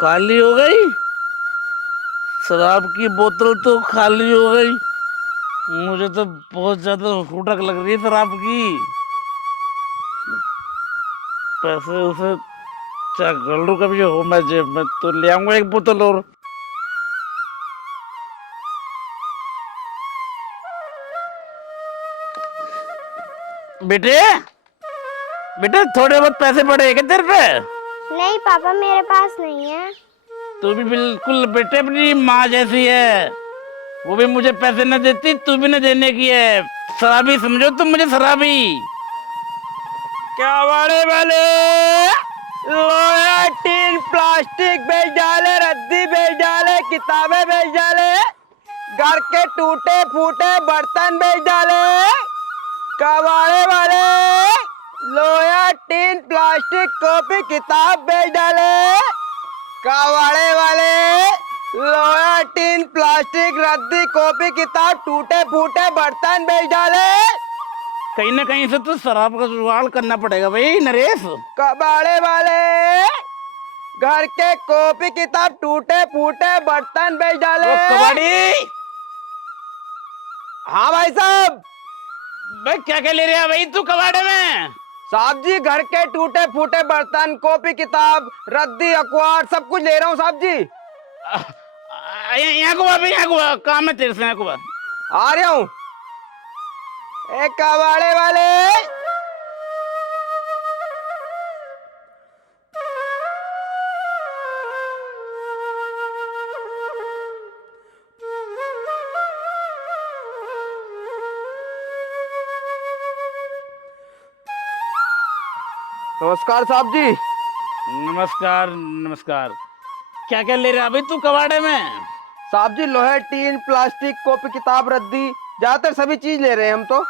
खाली हो गई। शराब की बोतल तो खाली हो गई। मुझे तो बहुत ज्यादा हुटक लग रही है शराब की। पैसे उसे चेक कर लूं कभी हो मैं जेब में तो ले आऊंगा एक बोतल और। बेटे बेटे थोड़े बहुत पैसे पड़े क्या तेरे पे? नहीं पापा, मेरे पास नहीं है। तू भी बिल्कुल बेटे अपनी माँ जैसी है। वो भी मुझे पैसे न देती, तू भी न देने की है। शराबी समझो तुम मुझे, शराबी। क्या बड़े वाले लोहा टीन प्लास्टिक बेच डाले, रद्दी बेच डाले, किताबें बेच डाले, घर के टूटे फूटे बर्तन बेच डाले। कबाड़े वाले लोहा टीन प्लास्टिक कॉपी किताब बेच डाले। कबाड़े वाले लोहा टीन प्लास्टिक रद्दी कॉपी किताब टूटे फूटे बर्तन बेच डाले। कहीं ना कहीं से तो शराब का जुगाड़ करना पड़ेगा भाई नरेश। कबाड़े वाले घर के कॉपी किताब टूटे फूटे बर्तन बेच डाले। वो कबाड़ी। हाँ भाई साहब। भाई क्या क्या ले रहा है भाई तू कबाड़े में? साहब जी घर के टूटे फूटे बर्तन, कॉपी किताब, रद्दी अखबार सब कुछ ले रहा हूँ साहब जी। यहाँ को भाई, यहाँ को काम है तेरे से, यहाँ को आ रहा हूँ। एक कबाड़े वाले नमस्कार साहब जी। नमस्कार नमस्कार। क्या क्या ले रहा है भाई तू कबाड़े में? साहब जी लोहे टीन प्लास्टिक कॉपी किताब रद्दी ज्यादातर सभी चीज ले रहे हैं हम तो।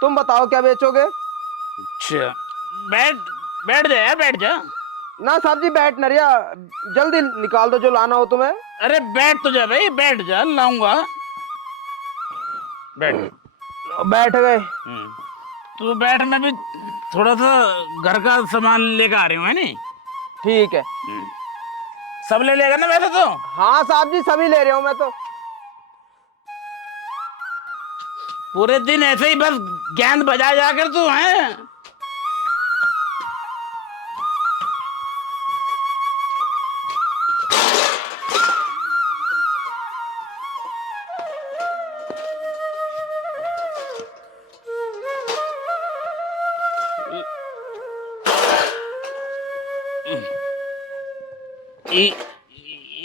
तुम बताओ क्या बेचोगे? अच्छा बैठ, बैठ जा यार, बैठ जा। ना साहब जी बैठ न रिया, जल्दी निकाल दो जो लाना हो तुम्हें। अरे बैठ तो जा भाई, बैठ जा, लाऊंगा। बैठ। बैठ गए। तू बैठ, मैं भी थोड़ा सा घर का सामान लेकर आ रही हूँ, है नी? ठीक है। सब ले लेगा ना वैसे तो? हाँ साहब जी सभी ले रहा हूँ मैं तो। पूरे दिन ऐसे ही बस गेंद बजा जाकर तू है।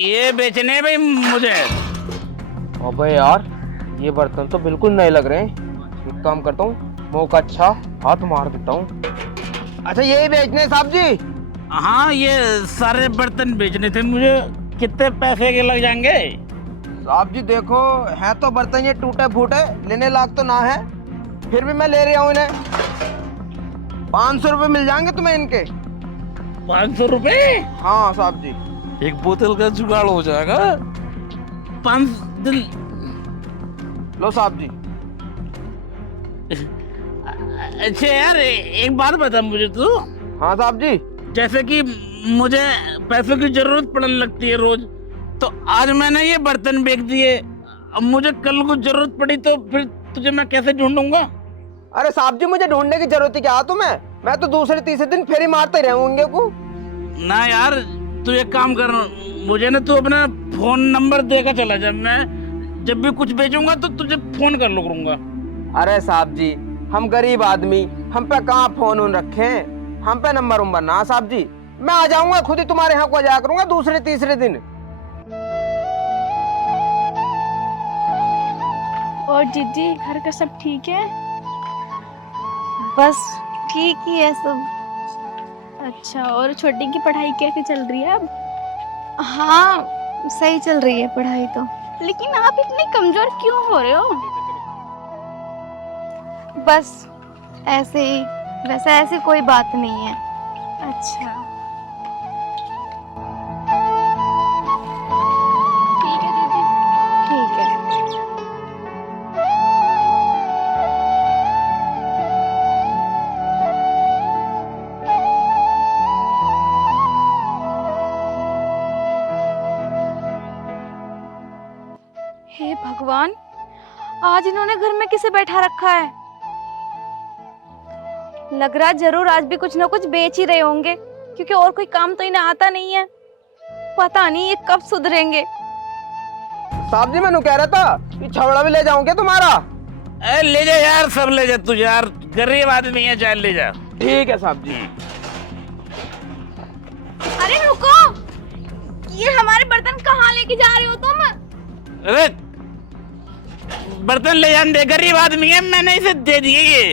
ये बेचने भाई मुझे। अबे यार ये बर्तन तो बिल्कुल नए लग रहे हैं। एक काम करता हूँ, मौका अच्छा हाथ मार देता हूँ। अच्छा यही बेचने साहब जी? हाँ ये सारे बर्तन बेचने थे मुझे। कितने पैसे के लग जाएंगे? साहब जी देखो है तो बर्तन ये टूटे फूटे, लेने लायक तो ना है, फिर भी मैं ले रहा हूँ इन्हें। 500 रुपये मिल जाएंगे तुम्हें इनके। 500 रुपये? हाँ साहब जी। एक बोतल का जुगाड़ हो जाएगा। 5 दिन। लो साहब जी। अच्छा यार एक बात बता मुझे तू। हाँ साहब जी। जैसे कि मुझे पैसों की जरूरत पड़ने लगती है रोज, तो आज मैंने ये बर्तन बेच दिए। अब मुझे कल को जरूरत पड़ी तो फिर तुझे मैं कैसे ढूंढूंगा? अरे साहब जी मुझे ढूंढने की जरूरत ही क्या तुम्हें? मैं तो दूसरे तीसरे दिन फेरी मारते रहूंगे को। ना यार तू एक काम कर, मुझे ना तू अपना फोन नंबर देकर चला जा। मैं जब भी कुछ बेचूंगा तो तुझे फोन कर लो करूंगा। अरे साहब जी हम गरीब आदमी, हम पे कहाँ फोन उन रखे हैं, हम पे नंबर उम्बर ना साहब जी। मैं आ जाऊंगा खुद ही तुम्हारे यहाँ को जाया करूंगा दूसरे तीसरे दिन। और जीजी घर का सब ठीक है? बस ठीक ही है सब। अच्छा, और छोटी की पढ़ाई कैसी चल रही है अब? हाँ सही चल रही है पढ़ाई तो। लेकिन आप इतने कमजोर क्यों हो रहे हो? बस ऐसे ही, वैसे ऐसी कोई बात नहीं है। अच्छा ठीक है दीदी। ठीक है। में किसे बैठा रखा है? लग रहा जरूर आज भी कुछ ना कुछ बेच ही रहे होंगे, क्योंकि और कोई काम तो इन्हें आता नहीं है। पता नहीं ये कब सुधरेंगे। साहब जी मैंने कह रहा था कि छवड़ा भी ले जाऊंगे तुम्हारा। अरे ले जा यार, सब ले जा तू यार, गरीब आदमी है, चाहे ले जा। ठीक है साहब जी। अरे रुको, ये हमारे बर्तन कहाँ लेके जा रहे हो तुम? अरे बर्तन ले जाने दे, गरीब आदमी है, मैंने इसे दे दिए ये।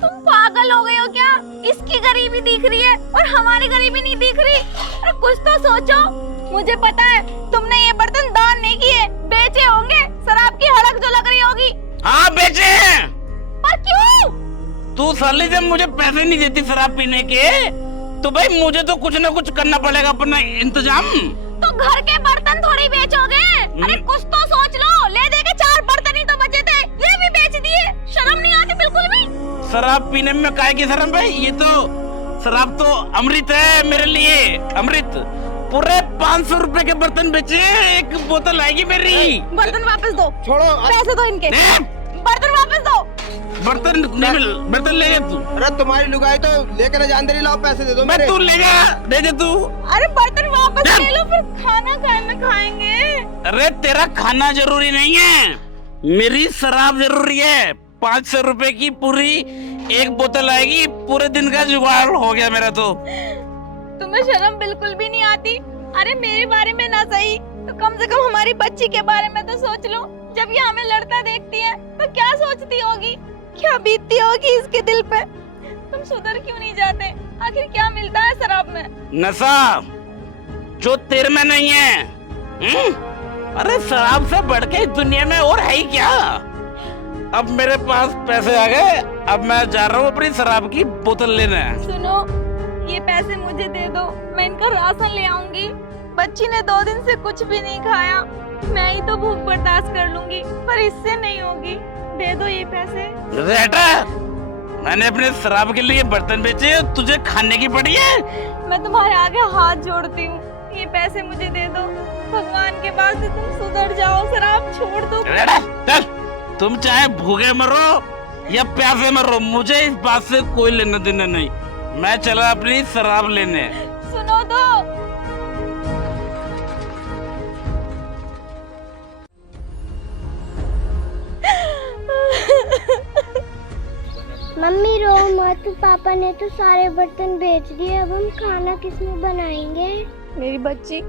तुम पागल हो गए हो क्या? इसकी गरीबी दिख रही है और हमारी गरीबी नहीं दिख रही। अरे कुछ तो सोचो। मुझे पता है तुमने ये बर्तन दान नहीं किए, बेचे होंगे। शराब की हड़क जो लग रही होगी। हाँ बेचे हैं। पर क्यों? तू साली जब मुझे पैसे नहीं देती शराब पीने के, तो भाई मुझे तो कुछ ना कुछ करना पड़ेगा अपना इंतजाम। तो घर के बर्तन थोड़ी बेचोगे। अरे कुछ तो सोच लो। ले दे के 4 बर्तन ही तो बचे थे, ये भी बेच दिए। शर्म नहीं आती बिल्कुल भी? शराब पीने में काहे की शर्म भाई? ये तो शराब तो अमृत है मेरे लिए, अमृत। पूरे 500 रुपए के बर्तन बेचे, एक बोतल आएगी मेरी। बर्तन वापस दो। छोड़ो। पैसे दो इनके। बर्तन वापस दो। बर्तन नहीं मिल, बर्तन ले जा तू। अरे तुम्हारी लुगाई तो लेकर जानते नहीं, लाओ पैसे दे दो मैं मेरे। तू ले जा तू। अरे बर्तन वापस ले लो, फिर खाना खाएंगे। अरे तेरा खाना जरूरी नहीं है, मेरी शराब जरूरी है। 500 रुपए की पूरी एक बोतल आएगी, पूरे दिन का जुगाड़ हो गया मेरा तो। तुम्हें शर्म बिल्कुल भी नहीं आती? अरे मेरे बारे में ना सही तो कम से कम हमारी बच्ची के बारे में तो सोच लो। जब ये हमें लड़ता देखती है तो क्या सोचती होगी, क्या बीतती होगी इसके दिल पे? तुम सुधर क्यों नहीं जाते? आखिर क्या मिलता है शराब में? नशा जो तेरे में नहीं है। अरे शराब से बढ़ के इस दुनिया में और है ही क्या? अब मेरे पास पैसे आ गए, अब मैं जा रहा हूँ अपनी शराब की बोतल लेने। सुनो, ये पैसे मुझे दे दो, मैं इनका राशन ले आऊंगी। बच्ची ने 2 दिन से कुछ भी नहीं खाया, मैं ही तो भूख बर्दाश्त कर लूंगी, पर इससे नहीं होगी। दे दो ये पैसे। बेटा, मैंने अपने शराब के लिए बर्तन बेचे, तुझे खाने की पड़ी है। मैं तुम्हारे आगे हाथ जोड़ती हूँ, ये पैसे मुझे दे दो। भगवान के बाद से तुम सुधर जाओ, शराब छोड़ दो। बेटा, चल, तुम चाहे भूखे मरो या प्यासे मरो, मुझे इस बात से कोई लेना देना नहीं। मैं चला अपनी शराब लेने। सुनो तो। मम्मी रो मत, पापा ने तो सारे बर्तन बेच दिए, अब हम खाना किसमें बनाएंगे? मेरी बच्ची,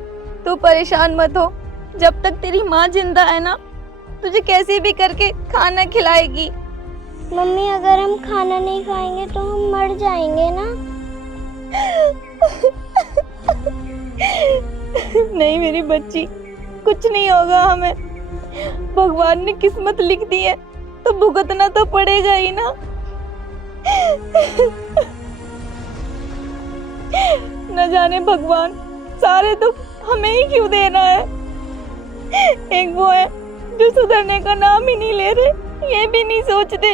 तू परेशान मत हो। जब तक तेरी माँ जिंदा है ना, तुझे कैसे भी करके खाना खिलाएगी। मम्मी अगर हम खाना नहीं खाएंगे तो हम मर जाएंगे ना? नहीं मेरी बच्ची, कुछ नहीं होगा हमें। भगवान ने किस्मत लिख दी है तो भुगतना तो पड़ेगा ही ना। न जाने भगवान सारे दुख हमें ही क्यों देना है। एक वो है जो सुधरने का नाम ही नहीं ले रहे, ये भी नहीं सोचते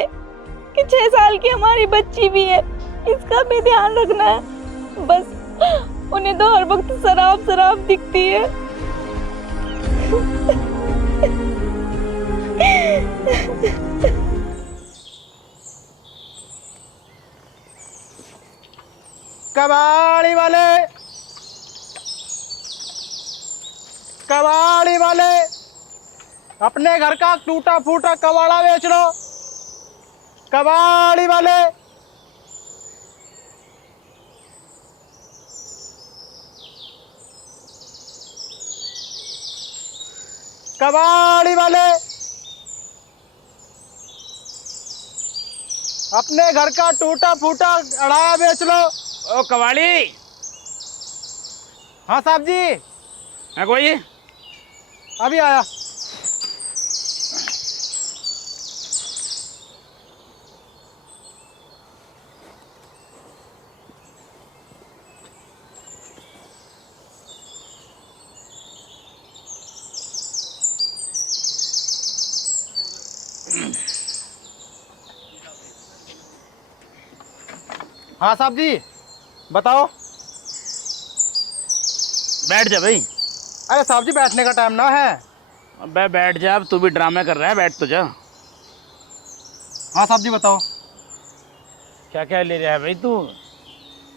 कि 6 साल की हमारी बच्ची भी है, इसका भी ध्यान रखना है। बस उन्हें तो हर वक्त शराब शराब दिखती है। कबाड़ी वाले, कबाड़ी वाले, अपने घर का टूटा फूटा कबाड़ा बेच लो। कबाड़ी वाले, कबाड़ी वाले, अपने घर का टूटा फूटा अड़ाया बेच लो। ओ कबाड़ी। हाँ साहब जी। है कोई? अभी आया। हाँ साहब जी, बताओ। बैठ जा भाई। अरे साहब जी बैठने का टाइम ना है। अबे बैठ जा, अब तू भी ड्रामे कर रहा है, बैठ तो जा। हाँ साहब जी बताओ। क्या क्या ले रहा है भाई तू?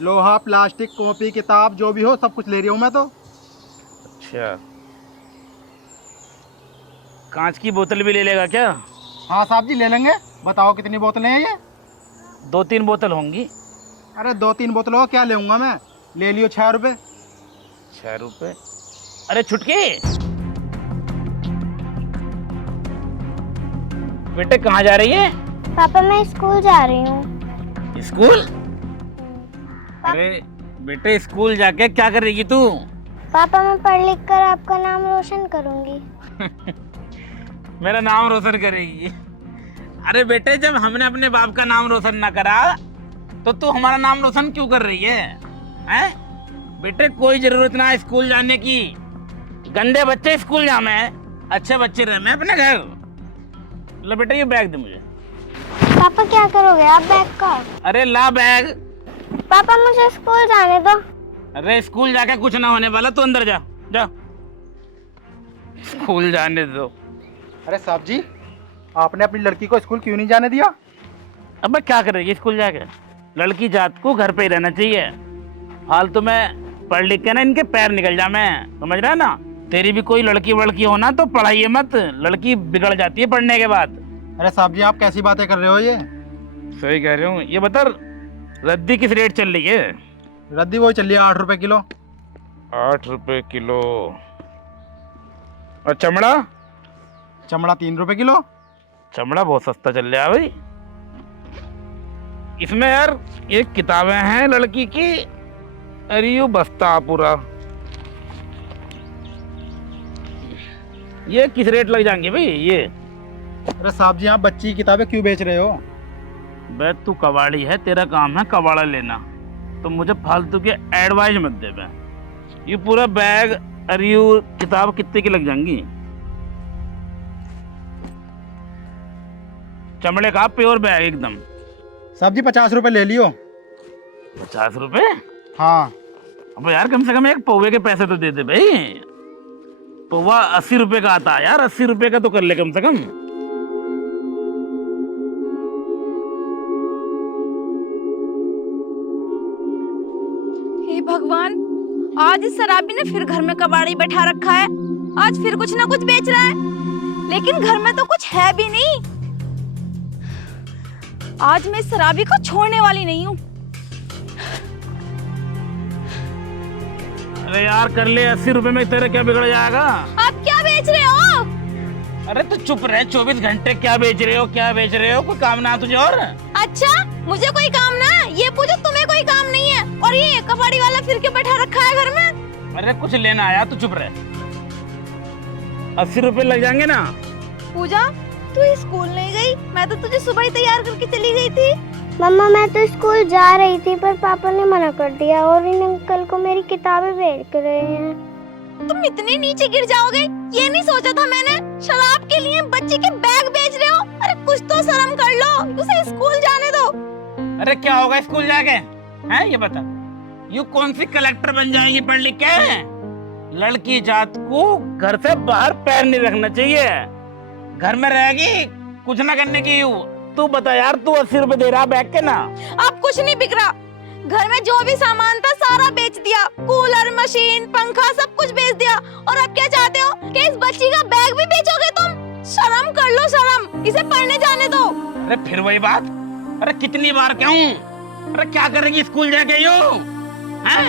लोहा, प्लास्टिक, कॉपी, किताब जो भी हो सब कुछ ले रही हूँ मैं तो। अच्छा, कांच की बोतल भी ले लेगा क्या? हाँ साहब जी ले लेंगे। बताओ कितनी बोतलें हैं ये? 2-3 बोतल होंगी। अरे 2-3 बोतलों का क्या लेऊंगा मैं, ले लियो 6 रुपए। 6 रुपए? अरे छुटकी, बेटे कहाँ जा रही है? पापा मैं स्कूल जा रही हूँ। स्कूल? अरे बेटे स्कूल जाके क्या करेगी तू? पापा मैं पढ़ लिख कर आपका नाम रोशन करूंगी। मेरा नाम रोशन करेगी? अरे बेटे जब हमने अपने बाप का नाम रोशन ना करा तो तू हमारा नाम रोशन क्यों कर रही है? हैं? बेटे कोई जरूरत ना है स्कूल जाने की। गंदे बच्चे स्कूल जामे, अच्छे बच्चे रहे मैं अपने घर। लो बेटा ये बैग दे मुझे। पापा क्या करोगे आप बैग का? अरे ला बैग। पापा मुझे स्कूल जाने दो। अरे स्कूल जाके कुछ ना होने वाला, तू अंदर जा जा। स्कूल जाने दो। अरे साहब जी आपने अपनी लड़की को स्कूल क्यों नहीं जाने दिया? अब क्या करेगी स्कूल जाके? लड़की जात को घर पे ही रहना चाहिए। फालतू में पढ़ लिख के ना इनके पैर निकल जा, मैं समझ रहा है ना। तेरी भी कोई लड़की वड़की हो ना तो पढ़ाइए मत, लड़की बिगड़ जाती है पढ़ने के बाद। अरे साहब जी आप कैसी बातें कर रहे हो ये? सही कह रहे हूँ। ये बता रद्दी किस रेट चल रही है? रद्दी वही चल रही है 8 रुपए किलो। 8 रुपए किलो। और चमड़ा? चमड़ा 3 रुपए किलो। चमड़ा बहुत सस्ता चल रहा है भाई। इसमें यार ये किताबें हैं लड़की की, अरे यू बस्ता पूरा। ये किस रेट लग जाएंगे भाई ये? अरे साहब जी आप बच्ची की किताबें क्यों बेच रहे हो? बे तू कबाड़ी है, तेरा काम है कबाड़ा लेना, तो मुझे फालतू के एडवाइस मत दे बे। ये पूरा बैग अरे यू किताब कितने की लग जाएंगी? चमड़े का प्योर बैग एकदम। साहब जी 50 रुपए ले लियो। 50 रुपए? हाँ। अब यार कम से कम एक पौवे के पैसे तो दे दे भाई। पौवा 80 रुपए का आता है यार, 80 रुपए का तो कर ले कम से कम। हे भगवान, आज इस शराबी ने फिर घर में कबाड़ी बैठा रखा है। आज फिर कुछ ना कुछ बेच रहा है, लेकिन घर में तो कुछ है भी नहीं। आज मैं इस शराबी को छोड़ने वाली नहीं हूँ। अरे यार कर ले, 80 रुपए में तेरे क्या बिगड़ जाएगा? आप क्या बेच रहे हो? अरे तो चुप रहे, 24 घंटे क्या बेच रहे हो, क्या बेच रहे हो? कोई काम ना तुझे? और अच्छा मुझे कोई काम ना, ये पूछो तुम्हें कोई काम नहीं है, और ये कबाड़ी वाला फिर के बैठा रखा है घर में। अरे कुछ लेना आया तो चुप रहे। 80 रुपए लग जाएंगे ना। पूजा तू स्कूल नहीं गई? मैं तो तुझे सुबह ही तैयार करके चली गई थी। मम्मा मैं तो स्कूल जा रही थी पर पापा ने मना कर दिया और इन अंकल को मेरी किताबें बेच रहे हैं। तुम इतने नीचे गिर जाओगे ये नहीं सोचा था मैंने। शराब के लिए बच्चे के बैग बेच रहे हो। अरे कुछ तो शर्म कर लो, उसे स्कूल जाने दो। अरे क्या होगा स्कूल जाके? हैं ये बता, यू कौन सी कलेक्टर बन जाएगी पढ़ लिख के? लड़की जात को घर से बाहर पैर नहीं रखना चाहिए, घर में रहेगी कुछ ना करने की। यू तू बता यार, तू 80 रुपए दे रहा बैग के ना। अब कुछ नहीं बिक रहा, घर में जो भी सामान था सारा बेच दिया। कूलर, मशीन, पंखा सब कुछ बेच दिया। और अब क्या चाहते हो कि इस बच्ची का बैग भी बेचोगे तुम? शर्म कर लो शर्म, इसे पढ़ने जाने दो। अरे फिर वही बात, अरे कितनी बार कहूँ? अरे क्या करेगी स्कूल जाके यू? हैं?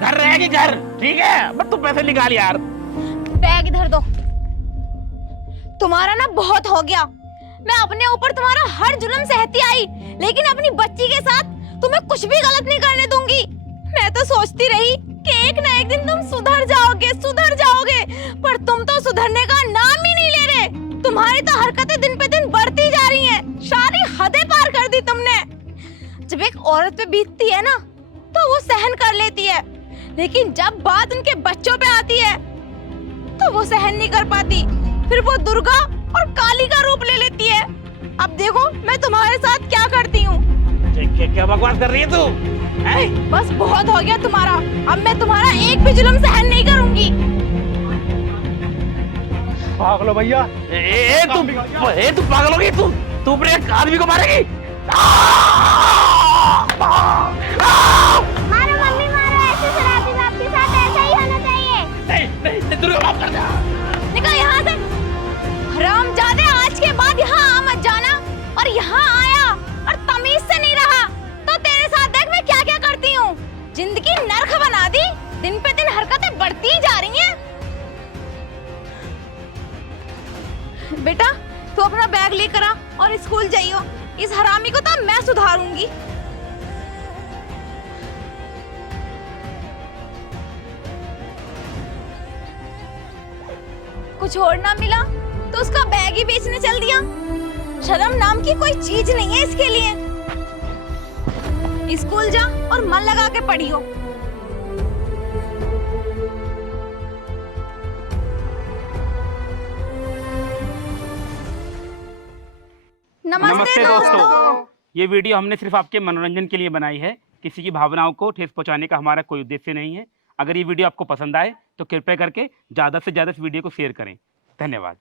घर रहेगी घर, ठीक है, बट तू पैसे निकाल यार। बैग इधर दो। तुम्हारा ना बहुत हो गया। मैं अपने ऊपर तुम्हारा हर जुल्म सहती आई, लेकिन अपनी बच्ची के साथ तुम्हें कुछ भी गलत नहीं करने दूंगी। मैं तो सोचती रही कि एक ना एक दिन तुम सुधर जाओगे, पर तुम तो सुधरने का नाम ही नहीं ले रहे। तुम्हारी तो हरकतें दिन पे दिन बढ़ती जा रही हैं। सारी हदें पार कर दी तुमने। जब एक औरत पे बीतती है ना तो वो सहन कर लेती है, लेकिन जब बात उनके बच्चों पे आती है तो वो सहन नहीं कर पाती। फिर वो दुर्गा और काली का रूप ले लेती है। अब देखो मैं तुम्हारे साथ क्या करती हूँ। क्या बकवास कर रही है तू? हैं? बस बहुत हो गया तुम्हारा, अब मैं तुम्हारा एक भी जुल्म सहन नहीं करूंगी। भाग लो भैया। तू पागल हो गई तू? तू अपने एक आदमी को मारेगी? मारो मम्मी मारो, ऐसे शराबी बाप के साथ ऐसा ही होना चाहिए। नहीं नहीं नहीं, दुर्गा माफ कर दे। निकल यहाँ से। हरामजादे, आज के बाद यहाँ आ मत जाना। और यहाँ आया और तमीज से नहीं रहा तो तेरे साथ देख मैं क्या क्या करती हूँ। जिंदगी नर्क बना दी, दिन पे दिन हरकतें बढ़ती ही जा रही हैं। बेटा तू अपना बैग लेकर आ और स्कूल जाइयो। इस हरामी को तो मैं सुधारूंगी। कुछ और ना मिला तो उसका बैग ही बेचने चल दिया। शर्म नाम की कोई चीज नहीं है इसके लिए। स्कूल जा और मन लगा के पढ़ियो। नमस्ते दोस्तों, ये वीडियो हमने सिर्फ आपके मनोरंजन के लिए बनाई है। किसी की भावनाओं को ठेस पहुंचाने का हमारा कोई उद्देश्य नहीं है। अगर ये वीडियो आपको पसंद आए तो कृपया करके ज़्यादा से ज़्यादा इस वीडियो को शेयर करें। धन्यवाद।